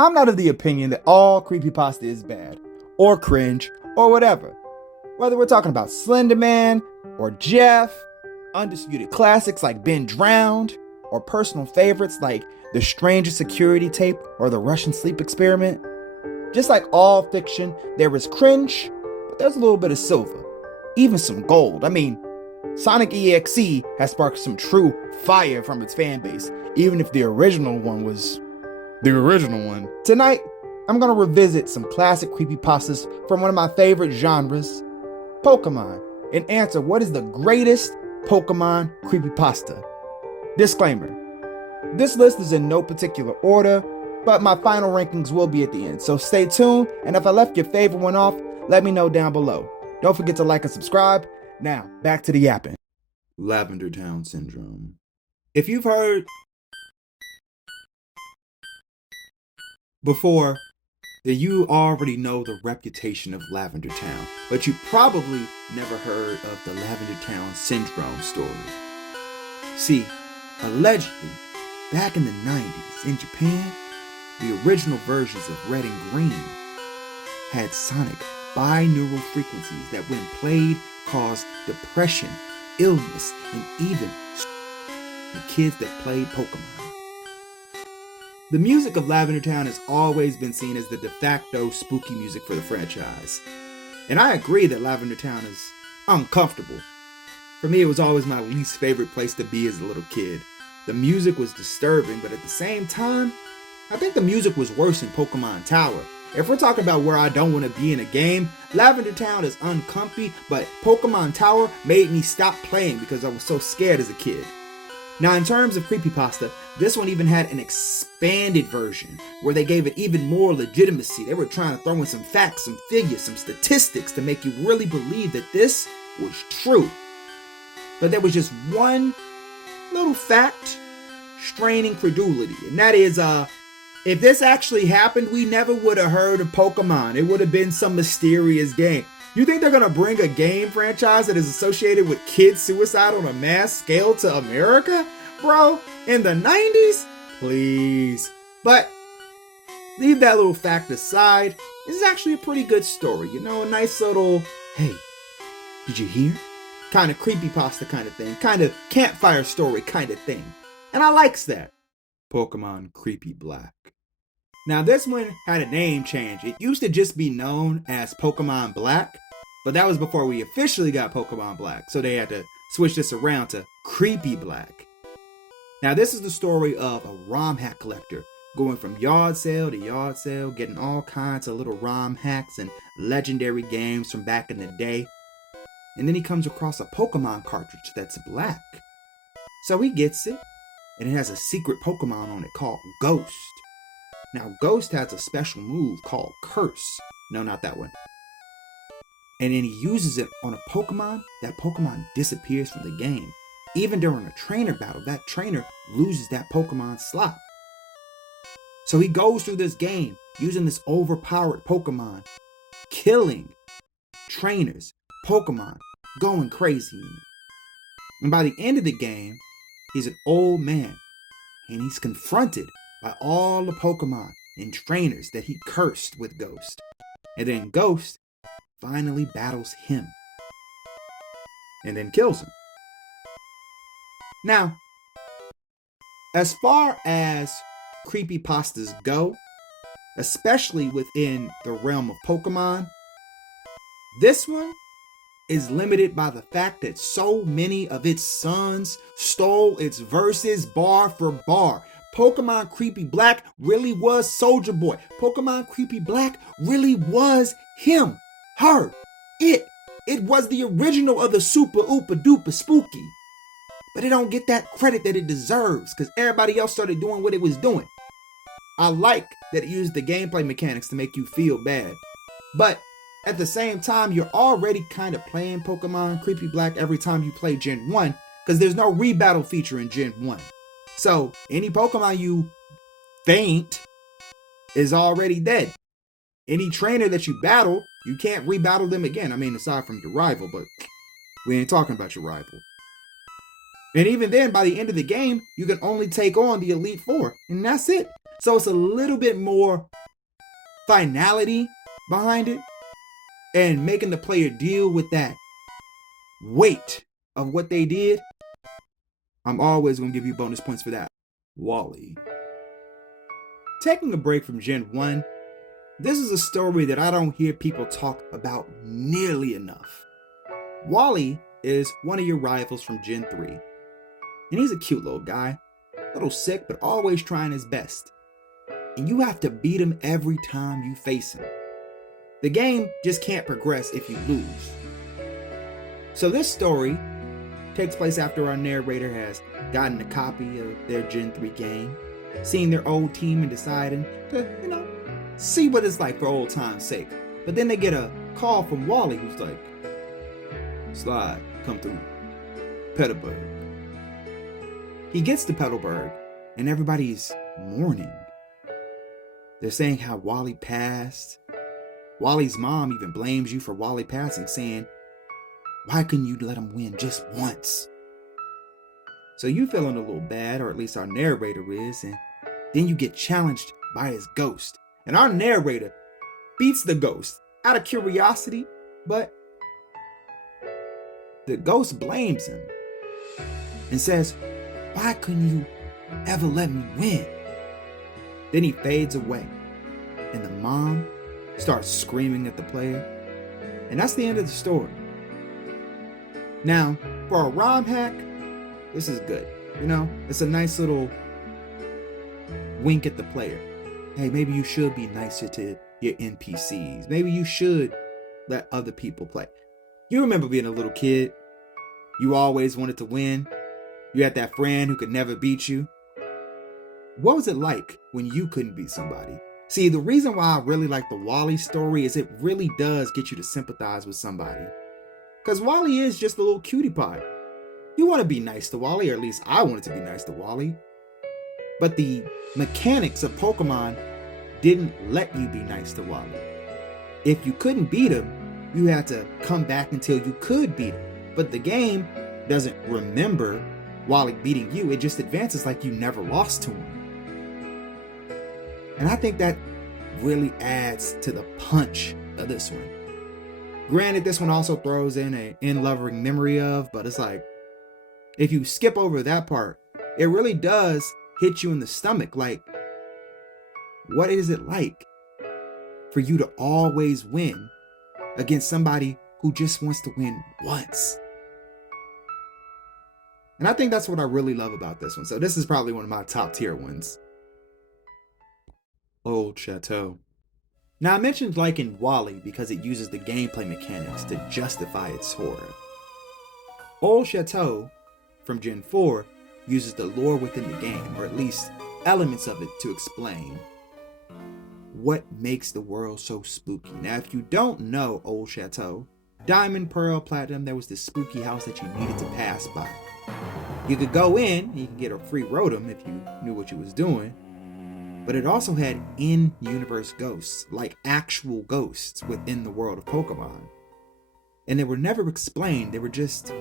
I'm not of the opinion that all creepypasta is bad, or cringe, or whatever. Whether we're talking about Slender Man, or Jeff, undisputed classics like Been Drowned, or personal favorites like The Stranger Security Tape or The Russian Sleep Experiment. Just like all fiction, there is cringe, but there's a little bit of silver, even some gold. I mean, Sonic EXE has sparked some true fire from its fan base, even if the original one was the original one. Tonight, I'm gonna revisit some classic creepypastas from one of my favorite genres, Pokemon, and answer what is the greatest Pokemon creepypasta. Disclaimer, this list is in no particular order, but my final rankings will be at the end, so stay tuned, and if I left your favorite one off, let me know down below. Don't forget to like and subscribe. Now, back to the yapping. Lavender Town Syndrome. If you've heard before, then you already know the reputation of Lavender Town, but you probably never heard of the Lavender Town Syndrome story. See, allegedly, back in the 90s in Japan, the original versions of Red and Green had sonic binaural frequencies that when played caused depression, illness, and even the kids that played Pokemon. The music of Lavender Town has always been seen as the de facto spooky music for the franchise. And I agree that Lavender Town is uncomfortable. For me, it was always my least favorite place to be as a little kid. The music was disturbing, but at the same time, I think the music was worse in Pokemon Tower. If we're talking about where I don't want to be in a game, Lavender Town is uncomfy, but Pokemon Tower made me stop playing because I was so scared as a kid. Now, in terms of creepypasta, this one even had an expanded version where they gave it even more legitimacy. They were trying to throw in some facts, some figures, some statistics to make you really believe that this was true. But there was just one little fact straining credulity, and that is, if this actually happened, we never would have heard of Pokemon. It would have been some mysterious game. You think they're going to bring a game franchise that is associated with kid suicide on a mass scale to America? Bro, in the 90s? Please. But leave that little fact aside. This is actually a pretty good story. You know, a nice little, hey, did you hear? Kind of creepypasta kind of thing. Kind of campfire story kind of thing. And I likes that. Pokemon Creepy Black. Now this one had a name change. It used to just be known as Pokemon Black, but that was before we officially got Pokemon Black, so they had to switch this around to Creepy Black. Now this is the story of a ROM hack collector going from yard sale to yard sale, getting all kinds of little ROM hacks and legendary games from back in the day. And then he comes across a Pokemon cartridge that's black. So he gets it, and it has a secret Pokemon on it called Ghost. Now, Ghost has a special move called Curse. No, not that one. And then he uses it on a Pokemon. That Pokemon disappears from the game. Even during a trainer battle, that trainer loses that Pokemon slot. So he goes through this game using this overpowered Pokemon, killing trainers, Pokemon, going crazy. And by the end of the game, he's an old man, and he's confronted by all the Pokemon and trainers that he cursed with Ghost. And then Ghost finally battles him and then kills him. Now, as far as creepypastas go, especially within the realm of Pokemon, this one is limited by the fact that so many of its sons stole its verses bar for bar. Pokemon Creepy Black really was Soldier Boy. Pokemon Creepy Black really was him, her, it. It was the original of the super oopa duper spooky. But it don't get that credit that it deserves because everybody else started doing what it was doing. I like that it used the gameplay mechanics to make you feel bad. But at the same time, you're already kind of playing Pokemon Creepy Black every time you play Gen 1 because there's no rebattle feature in Gen 1. So any Pokemon you faint is already dead. Any trainer that you battle, you can't rebattle them again. I mean, aside from your rival, but we ain't talking about your rival. And even then, by the end of the game, you can only take on the Elite Four, and that's it. So it's a little bit more finality behind it and making the player deal with that weight of what they did. I'm always going to give you bonus points for that. Wally. Taking a break from Gen 1, this is a story that I don't hear people talk about nearly enough. Wally is one of your rivals from Gen 3. And he's a cute little guy. A little sick, but always trying his best. And you have to beat him every time you face him. The game just can't progress if you lose. So this story takes place after our narrator has gotten a copy of their Gen 3 game, seeing their old team and deciding to, see what it's like for old time's sake. But then they get a call from Wally who's like, Slide, come through. Petalburg. He gets to Petalburg and everybody's mourning. They're saying how Wally passed. Wally's mom even blames you for Wally passing, saying, why couldn't you let him win just once? So you feeling a little bad, or at least our narrator is, and then you get challenged by his ghost. And our narrator beats the ghost out of curiosity, but the ghost blames him and says, why couldn't you ever let me win? Then he fades away, and the mom starts screaming at the player, and that's the end of the story. Now, for a ROM hack, this is good. It's a nice little wink at the player. Hey, maybe you should be nicer to your NPCs. Maybe you should let other people play. You remember being a little kid. You always wanted to win. You had that friend who could never beat you. What was it like when you couldn't beat somebody? See, the reason why I really like the Wally story is it really does get you to sympathize with somebody. Because Wally is just a little cutie pie. You want to be nice to Wally, or at least I wanted to be nice to Wally. But the mechanics of Pokemon didn't let you be nice to Wally. If you couldn't beat him, you had to come back until you could beat him. But the game doesn't remember Wally beating you. It just advances like you never lost to him. And I think that really adds to the punch of this one. Granted, this one also throws in a in-loving memory of, but it's like, if you skip over that part, it really does hit you in the stomach. Like, what is it like for you to always win against somebody who just wants to win once? And I think that's what I really love about this one. So this is probably one of my top tier ones. Old Chateau. Now I mentioned liking Wally because it uses the gameplay mechanics to justify its horror. Old Chateau from Gen 4 uses the lore within the game, or at least elements of it, to explain what makes the world so spooky. Now if you don't know Old Chateau, Diamond, Pearl, Platinum, there was this spooky house that you needed to pass by. You could go in, you could get a free rotom if you knew what you was doing, but it also had in-universe ghosts, like actual ghosts within the world of Pokemon. And they were never explained, they were just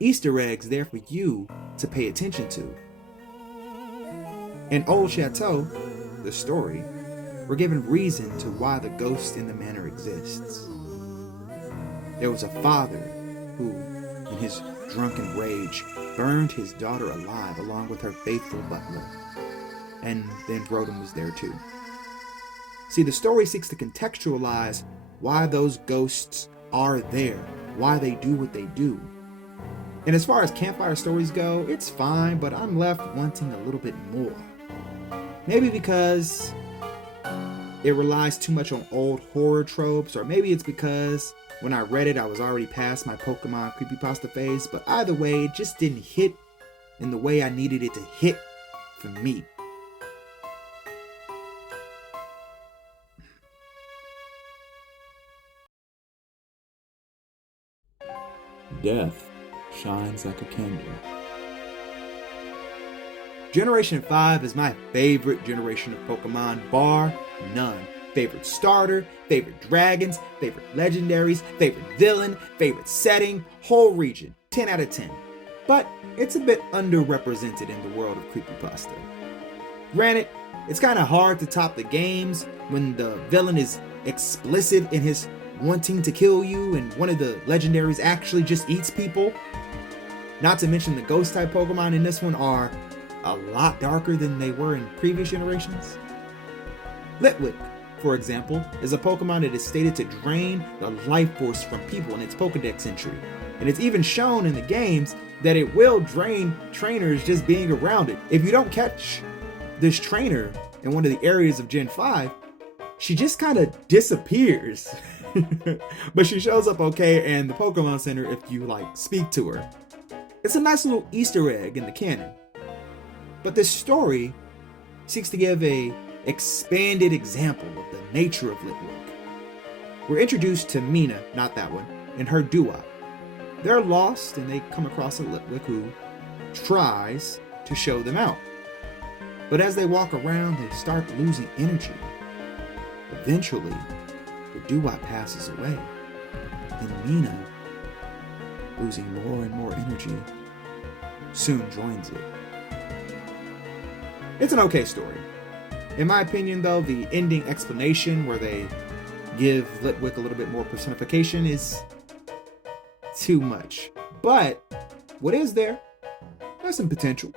Easter eggs there for you to pay attention to. In Old Chateau, the story, we're given reason to why the ghost in the manor exists. There was a father who, in his drunken rage, burned his daughter alive along with her faithful butler. And then Rotom was there too. See, the story seeks to contextualize why those ghosts are there, why they do what they do. And as far as campfire stories go, it's fine, but I'm left wanting a little bit more. Maybe because it relies too much on old horror tropes, or maybe it's because when I read it, I was already past my Pokemon CreepyPasta phase, but either way, it just didn't hit in the way I needed it to hit for me. Death shines like a candle. Generation 5 is my favorite generation of Pokemon, bar none. Favorite starter, favorite dragons, favorite legendaries, favorite villain, favorite setting, whole region, 10 out of 10. But it's a bit underrepresented in the world of CreepyPasta. Granted, it's kind of hard to top the games when the villain is explicit in his wanting to kill you and one of the legendaries actually just eats people. Not to mention the ghost type Pokemon in this one are a lot darker than they were in previous generations. Litwick, for example, is a Pokemon that is stated to drain the life force from people in its Pokedex entry. And it's even shown in the games that it will drain trainers just being around it. If you don't catch this trainer in one of the areas of Gen 5, she just kind of disappears. But she shows up okay in the Pokemon Center if you speak to her. It's a nice little Easter egg in the canon. But this story seeks to give a expanded example of the nature of Litwick. We're introduced to Mina, not that one, and her duo. They're lost and they come across a Litwick who tries to show them out. But as they walk around, they start losing energy. Eventually, the duo passes away, and Mina, losing more and more energy, soon joins it. It's an okay story. In my opinion, though, the ending explanation where they give Litwick a little bit more personification is too much. But what is there has some potential.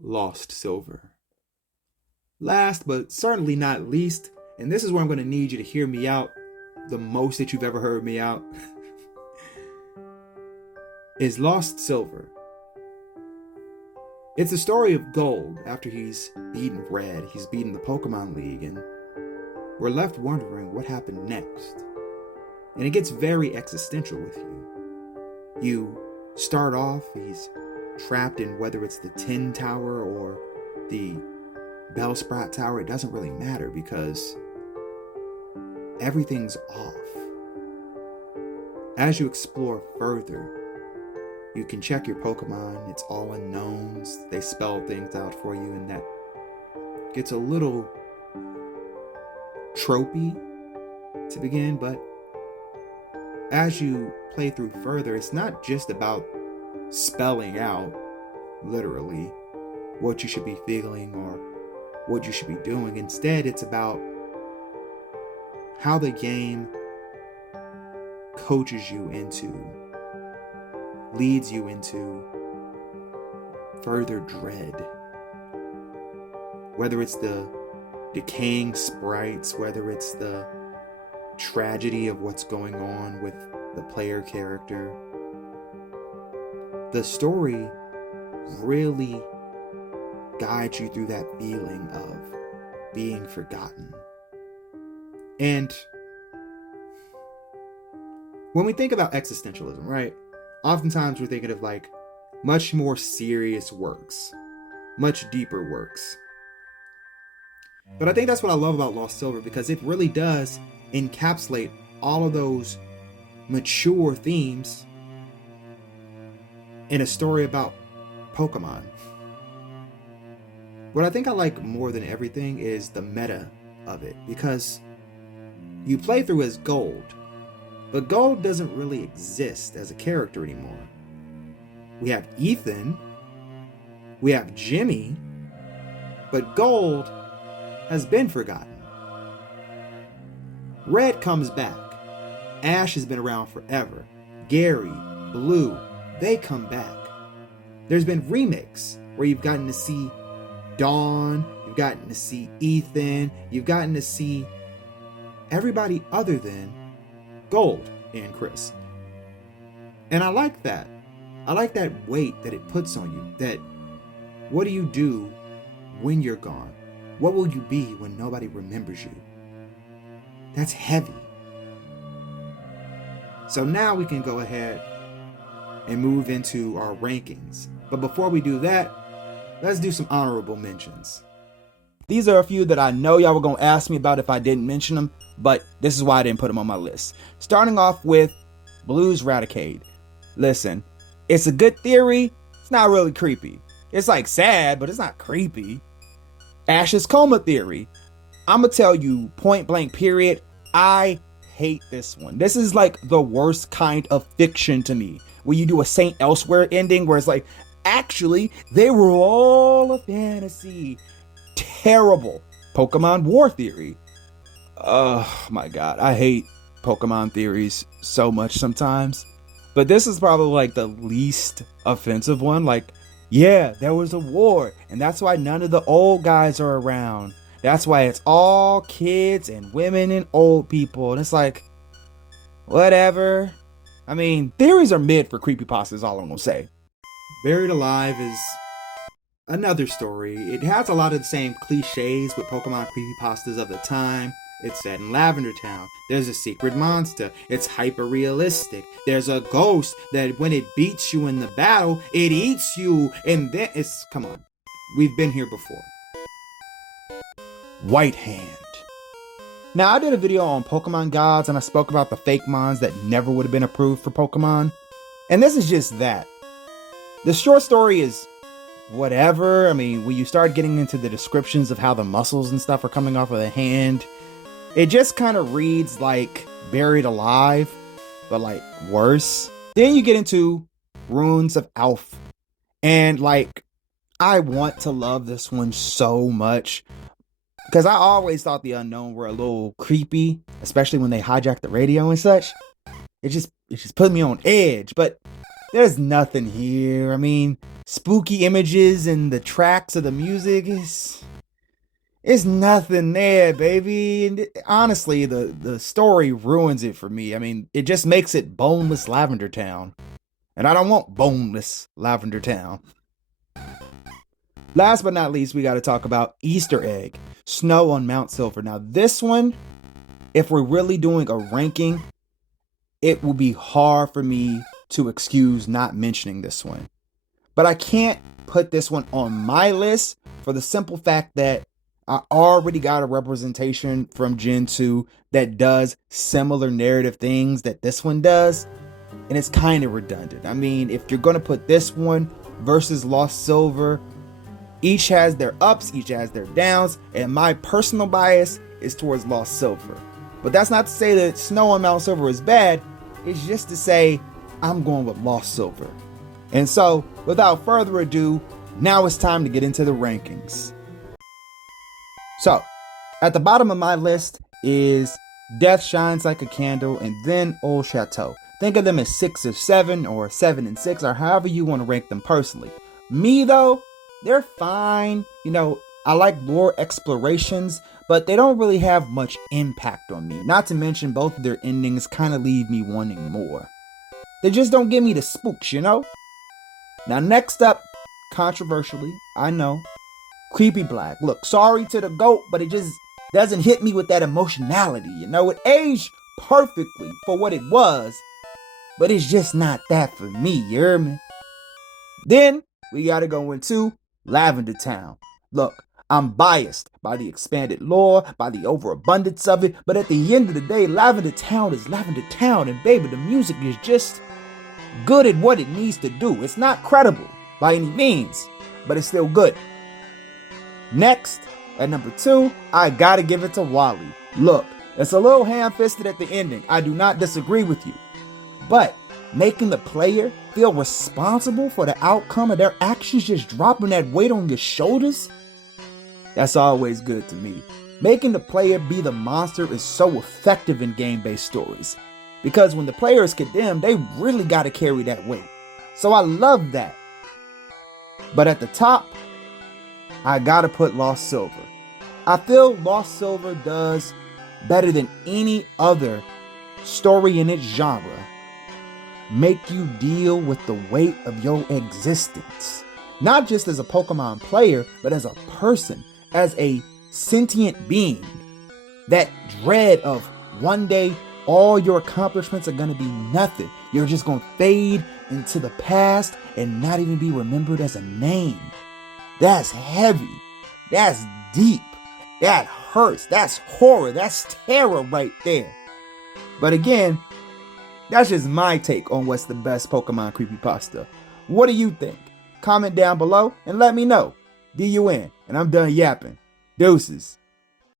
Lost Silver. Last but certainly not least, and this is where I'm going to need you to hear me out the most that you've ever heard me out, is Lost Silver. It's the story of Gold after he's beaten Red. He's beaten the Pokemon League, and we're left wondering what happened next. And it gets very existential with you. You start off, he's trapped in whether it's the Tin Tower or the Bellsprout Tower. It doesn't really matter because everything's off. As you explore further, you can check your Pokemon. It's all unknowns. They spell things out for you, and that gets a little tropey to begin, but as you play through further, it's not just about spelling out, literally, what you should be feeling or what you should be doing. Instead, it's about how the game coaches you into, leads you into further dread. Whether it's the decaying sprites, whether it's the tragedy of what's going on with the player character, the story really guides you through that feeling of being forgotten. And when we think about existentialism, right? Oftentimes we're thinking of much more serious works, much deeper works. But I think that's what I love about Lost Silver, because it really does encapsulate all of those mature themes in a story about Pokemon. What I think I like more than everything is the meta of it, because you play through as Gold, but Gold doesn't really exist as a character anymore. We have Ethan, we have Jimmy, but Gold has been forgotten. Red comes back. Ash has been around forever. Gary, Blue, they come back. There's been remakes where you've gotten to see Dawn, you've gotten to see Ethan, you've gotten to see everybody other than Gold and Chris. And I like that. I like that weight that it puts on you. That what do you do when you're gone? What will you be when nobody remembers you? That's heavy. So now we can go ahead and move into our rankings. But before we do that, let's do some honorable mentions. These are a few that I know y'all were going to ask me about if I didn't mention them, but this is why I didn't put them on my list. Starting off with Blue's Raticate. Listen, it's a good theory. It's not really creepy. It's sad, but it's not creepy. Ash's Coma Theory. I'm going to tell you point blank period, I hate this one. This is the worst kind of fiction to me. Where you do a Saint Elsewhere ending where it's actually, they were all a fantasy. Terrible Pokemon war theory. Oh my god, I hate Pokemon theories so much sometimes. But this is probably like the least offensive one. Like, yeah, there was a war, and that's why none of the old guys are around. That's why it's all kids and women and old people. And it's like, whatever. I mean, theories are mid for creepypasta is all I'm gonna say. Buried Alive is another story. It has a lot of the same cliches with Pokemon creepypastas of the time. It's set in Lavender Town. There's a secret monster. It's hyper realistic. There's a ghost that when it beats you in the battle, it eats you. And then it's, come on. We've been here before. White Hand. Now, I did a video on Pokemon gods and I spoke about the fake mons that never would have been approved for Pokemon. And this is just that. The short story is whatever. I mean, when you start getting into the descriptions of how the muscles and stuff are coming off of the hand, it just kind of reads like Buried Alive, but like worse. Then you get into Runes of Alph. And like, I want to love this one so much. Because I always thought the Unknown were a little creepy, especially when they hijacked the radio and such. It just put me on edge. But there's nothing here. I mean, spooky images and the tracks of the music is... It's nothing there, baby. And honestly, the story ruins it for me. I mean, it just makes it boneless Lavender Town. And I don't want boneless Lavender Town. Last but not least, we got to talk about Easter Egg, Snow on Mount Silver. Now, this one, if we're really doing a ranking, it will be hard for me to excuse not mentioning this one. But I can't put this one on my list for the simple fact that I already got a representation from Gen 2 that does similar narrative things that this one does, and it's kind of redundant. I mean, if you're going to put this one versus Lost Silver, each has their ups, each has their downs, and my personal bias is towards Lost Silver. But that's not to say that Snow on Mount Silver is bad, it's just to say I'm going with Lost Silver. And so, without further ado, now it's time to get into the rankings. So, at the bottom of my list is Death Shines Like a Candle and then Old Chateau. Think of them as 6 or 7 or 7 and 6 or however you want to rank them personally. Me though, they're fine. You know, I like lore explorations, but they don't really have much impact on me. Not to mention both of their endings kind of leave me wanting more. They just don't give me the spooks, you know? Now next up, controversially, I know, Creepy Black. Look, sorry to the GOAT, but it just doesn't hit me with that emotionality, you know? It aged perfectly for what it was, but it's just not that for me, you hear me? Then, we gotta go into Lavender Town. Look, I'm biased by the expanded lore, by the overabundance of it, but at the end of the day, Lavender Town is Lavender Town, and baby, the music is just good at what it needs to do. It's not credible by any means, but it's still good. Next, at number 2, I gotta give it to Wally. Look, it's a little ham-fisted at the ending. I do not disagree with you. But making the player feel responsible for the outcome of their actions, just dropping that weight on your shoulders, that's always good to me. Making the player be the monster is so effective in game-based stories. Because when the player is condemned, they really gotta carry that weight. So I love that. But at the top, I gotta put Lost Silver. I feel Lost Silver does better than any other story in its genre make you deal with the weight of your existence. Not just as a Pokemon player, but as a person, as a sentient being. That dread of one day all your accomplishments are gonna be nothing. You're just gonna fade into the past and not even be remembered as a name. That's heavy. That's deep. That hurts. That's horror. That's terror right there. But again, that's just my take on what's the best Pokemon creepypasta. What do you think? Comment down below and let me know. DUN, and I'm done yapping. Deuces.